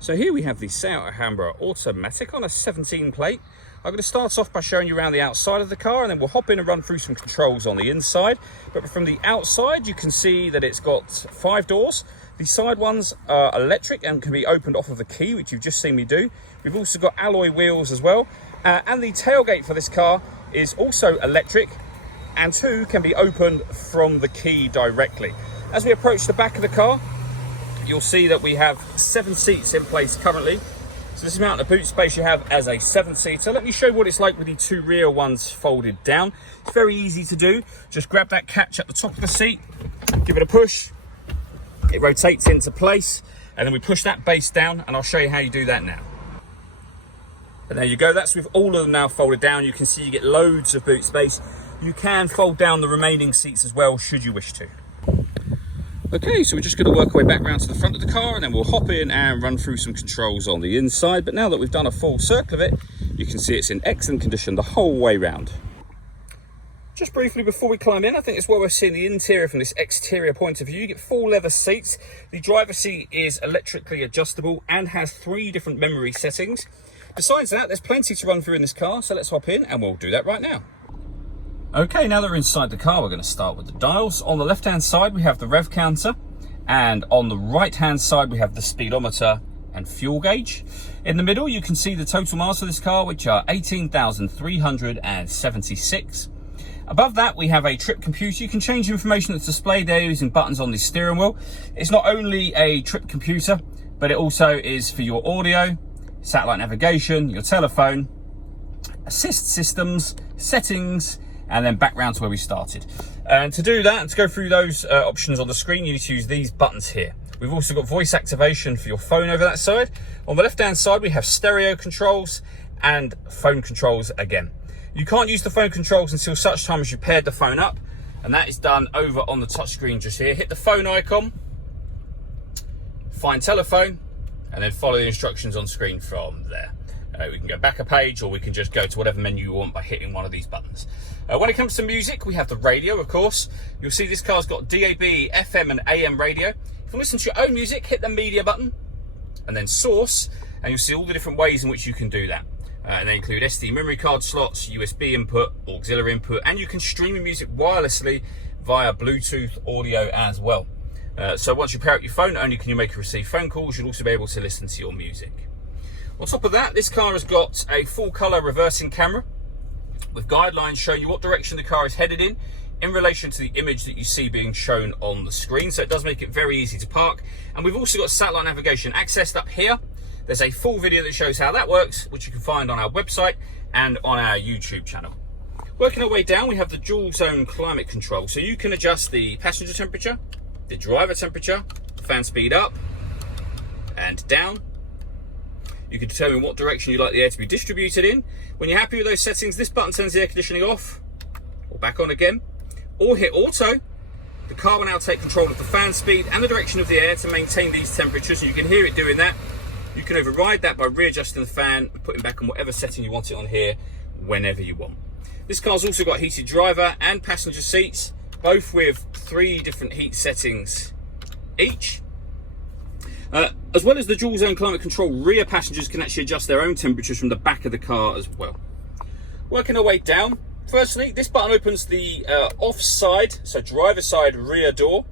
So here we have the Seat Alhambra automatic on a 17 plate. I'm going to start off by showing you around the outside of the car, and then we'll hop in and run through some controls on the inside. But from the outside, you can see that it's got 5 doors. The side ones are electric and can be opened off of the key, which you've just seen me do. We've also got alloy wheels as well. And the tailgate for this car is also electric, and too can be opened from the key directly. As we approach the back of the car, you'll see that we have 7 seats in place currently. So this amount of boot space you have as a 7-seater. Let me show you what it's like with the 2 rear ones folded down. It's very easy to do. Just grab that catch at the top of the seat, give it a push, it rotates into place, and then we push that base down, and I'll show you how you do that now. And there you go, that's with all of them now folded down. You can see you get loads of boot space. You can fold down the remaining seats as well, should you wish to. Okay, so we're just going to work our way back round to the front of the car, and then we'll hop in and run through some controls on the inside. But now that we've done a full circle of it, you can see it's in excellent condition the whole way round. Just briefly before we climb in, I think it's well worth seeing the interior from this exterior point of view. You get 4 leather seats. The driver's seat is electrically adjustable and has 3 different memory settings. Besides that, there's plenty to run through in this car, so let's hop in and we'll do that right now. Okay, now that we're inside the car, we're going to start with the dials. On the left-hand side, we have the rev counter, and on the right-hand side, we have the speedometer and fuel gauge. In the middle, you can see the total miles for this car, which are 18,376. Above that, we have a trip computer. You can change the information that's displayed there using buttons on the steering wheel. It's not only a trip computer, but it also is for your audio, satellite navigation, your telephone, assist systems, settings, and then back round to where we started. And to do that, and to go through those options on the screen, you need to use these buttons here. We've also got voice activation for your phone over that side. On the left-hand side, we have stereo controls and phone controls again. You can't use the phone controls until such time as you paired the phone up, and that is done over on the touchscreen just here. Hit the phone icon, find telephone, and then follow the instructions on screen from there. We can go back a page, or we can just go to whatever menu you want by hitting one of these buttons. When it comes to music, we have the radio, of course. You'll see this car's got DAB, FM and AM radio. If you want to listen to your own music, hit the media button and then source, and you'll see all the different ways in which you can do that. And they include SD memory card slots, USB input, auxiliary input, and you can stream your music wirelessly via Bluetooth audio as well. So once you pair up your phone, not only can you make and receive phone calls, you'll also be able to listen to your music. On top of that, this car has got a full colour reversing camera with guidelines showing you what direction the car is headed in relation to the image that you see being shown on the screen. So it does make it very easy to park. And we've also got satellite navigation accessed up here. There's a full video that shows how that works, which you can find on our website and on our YouTube channel. Working our way down, we have the dual zone climate control. So you can adjust the passenger temperature, the driver temperature, fan speed up and down. You can determine what direction you'd like the air to be distributed in. When you're happy with those settings, this button turns the air conditioning off or back on again, or hit auto. The car will now take control of the fan speed and the direction of the air to maintain these temperatures. You can hear it doing that. You can override that by readjusting the fan and putting back on whatever setting you want it on here whenever you want. This car's also got heated driver and passenger seats, both with 3 different heat settings each. As well as the dual zone climate control, rear passengers can actually adjust their own temperatures from the back of the car as well. Working our way down, firstly, this button opens the off side, so driver side rear door.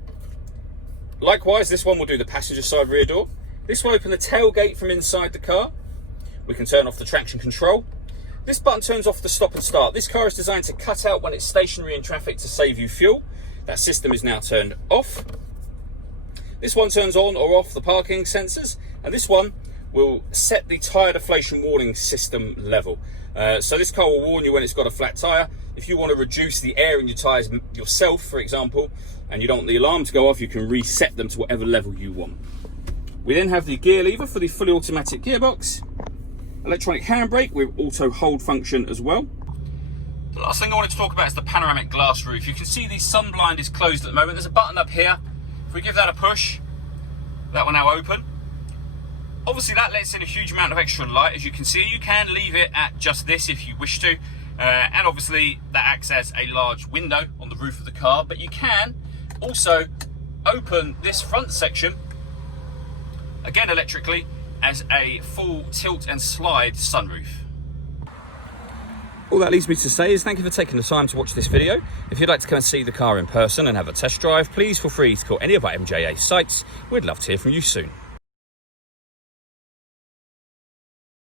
Likewise, this one will do the passenger side rear door. This will open the tailgate from inside the car. We can turn off the traction control. This button turns off the stop and start. This car is designed to cut out when it's stationary in traffic to save you fuel. That system is now turned off. This one turns on or off the parking sensors, and this one will set the tyre deflation warning system level. So this car will warn you when it's got a flat tyre. If you want to reduce the air in your tyres yourself, for example, and you don't want the alarm to go off, you can reset them to whatever level you want. We then have the gear lever for the fully automatic gearbox, electronic handbrake with auto hold function as well. The last thing I wanted to talk about is the panoramic glass roof. You can see the sun blind is closed at the moment. There's a button up here. If we give that a push, that will now open. Obviously that lets in a huge amount of extra light. As you can see, you can leave it at just this if you wish to. And obviously that acts as a large window on the roof of the car, but you can also open this front section, again electrically, as a full tilt and slide sunroof. All that leaves me to say is thank you for taking the time to watch this video. If you'd like to come and see the car in person and have a test drive, please feel free to call any of our MJA sites. We'd love to hear from you soon.